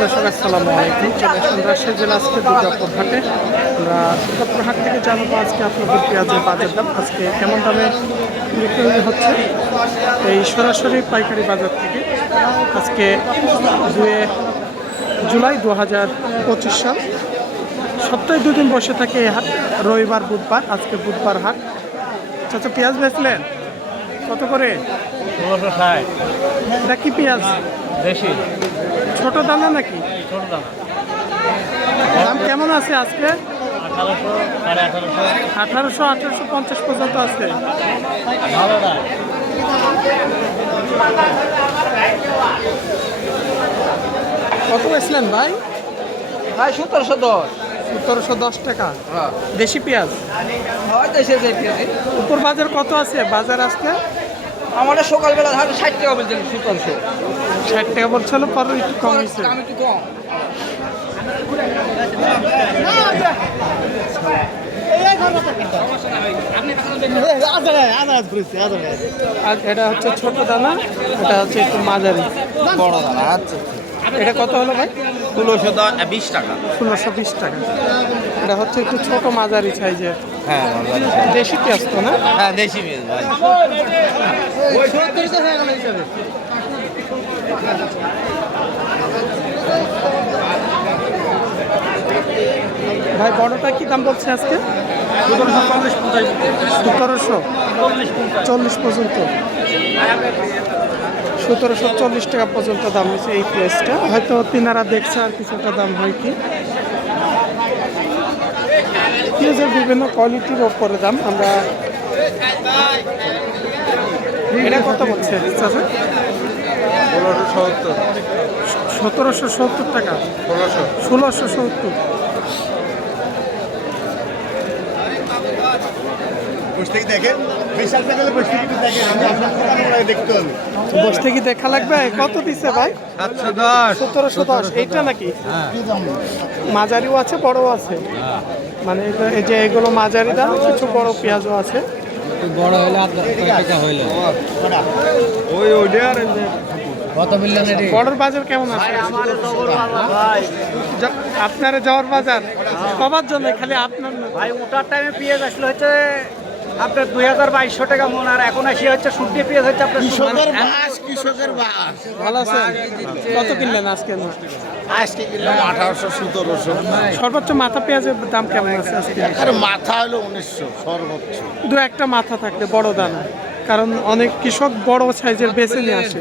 দর্শক আসসালামু আলাইকুম। চলে আসুন রাজশাহী জেলা আজকে দুর্গাপুর হাটে। আমরা দুর্গাপুর হাট থেকে জানাবো আজকে আপনাদের পেঁয়াজের বাজার দাম আজকে কেমন দামে বিক্রি হচ্ছে এই সরাসরি পাইকারি বাজার থেকে। আজকে 2 জুলাই 2025 সাল। সপ্তাহে দুদিন বসে থাকে এই হাট, রবিবার বুধবার। আজকে বুধবার হাট। চাচা পেঁয়াজ বেচলেন কত করে? 1660। এটা কি পেঁয়াজ? দেশি ছোট দানা নাকি? ছোট দাম দাম কেমন আছে আজকে? 1800, 1850। 1850 পর্যন্ত আছে। ভালো না। কত বেচলেন ভাই? ভাই 1710। 1710 টাকা। দেশি পেঁয়াজ। হয় দেশে যে পেঁয়াজ উপর বাজার কত আছে বাজার আজকে? আমাদের সকালবেলা ধারে 60 টাকা বলছেন 1700। 60 টাকা বলছিল, পরে একটু কম হয়েছে। দাম একটু কম। আর এটা হচ্ছে ছোট দানা, এটা হচ্ছে একটু মাঝারি। বড় দানা। আচ্ছা এটা কত হলো ভাই? 1620 টাকা। 1620 টাকা। এটা হচ্ছে একটু ছোট মাঝারি সাইজের হ্যাঁ দেশি পেঁয়াজ তো না? হ্যাঁ দেশি পেঁয়াজ ভাই। ভাই বড়টা কি দাম বলছে আজকে? 1740 পর্যন্ত। 1740 টাকা পর্যন্ত দাম হয়েছে এই পেঁয়াজটা। হয়তো তিনারা দেখছে আর কিছুটা দাম হয় কি। পেঁয়াজের বিভিন্ন কোয়ালিটির ওপরে দাম। আমরা এটা কত বলছে চাচা? 1770 টাকা। 1670। বস থেকে দেখা লাগবে। কত দিচ্ছে ভাই? 1710। এইটা নাকি? মাঝারিও আছে, বড়ও আছে। মানে এই যে এগুলো মাঝারি দাম, কিছু বড় পেঁয়াজও আছে। বড় হলে টাকা হইলো কত মিললেন? বড়র বাজার কেমন আছে? আপনার যাওয়ার বাজার কবার জন্য খালি আপনার না? ভাই ওটার টাইমে পেঁয়াজ আসলে হচ্ছে আপনার 2200 টাকা মন, আর এখন আসি হচ্ছে শুটকি পেঁয়াজ হচ্ছে আপনার কৃষকের বাস। ভালো আছে? কত কিনলেন আজকে? আজকে কিনলাম 1800-1700। সর্বোচ্চ মাথা পেঁয়াজের দাম কেমন আছে আজকে? আরে মাথা হলো 1900 সর্বোচ্চ। দু একটা মাথা থাকলে বড় দানা, কারণ অনেক কৃষক বড় সাইজের বেছে নিয়ে আসে।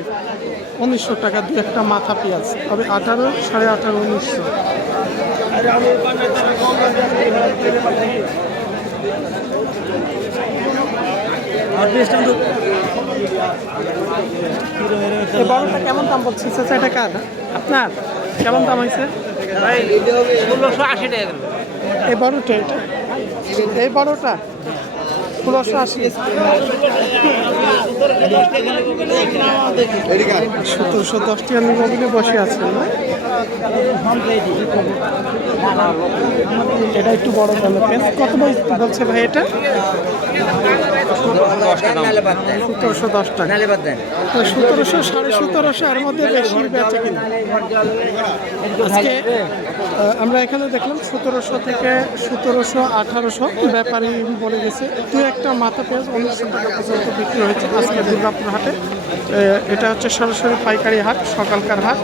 1900 টাকা দু একটা মাথা পেঁয়াজ। তবে 18, 18.5, 1900। এই বড়টা কেমন দাম বলছে চাচা? এটা কার? আপনার? কেমন দাম হয়েছে? ভাই 1680 টাকা। এই বড়টা, এটা এই বড়টা 1680। 1710 টাকা মোবাইলে বসে আছে না? এটা একটু বড় দামের পেঁয়াজ। কত বলছে ভাই এটা? 1710 টাকা। 1700, 1750 এর মধ্যে বেশি বেচে কিনা। আজকে আমরা এখানে দেখলাম 1700 থেকে 1700, 1800 ব্যাপারী বলে গেছে। দু একটা মাথা পেঁয়াজ 1900 টাকা পর্যন্ত বিক্রি হয়েছে আজকে দুর্গাপুর হাটে। এটা হচ্ছে সরাসরি পাইকারি হাট, সকালকার হাট।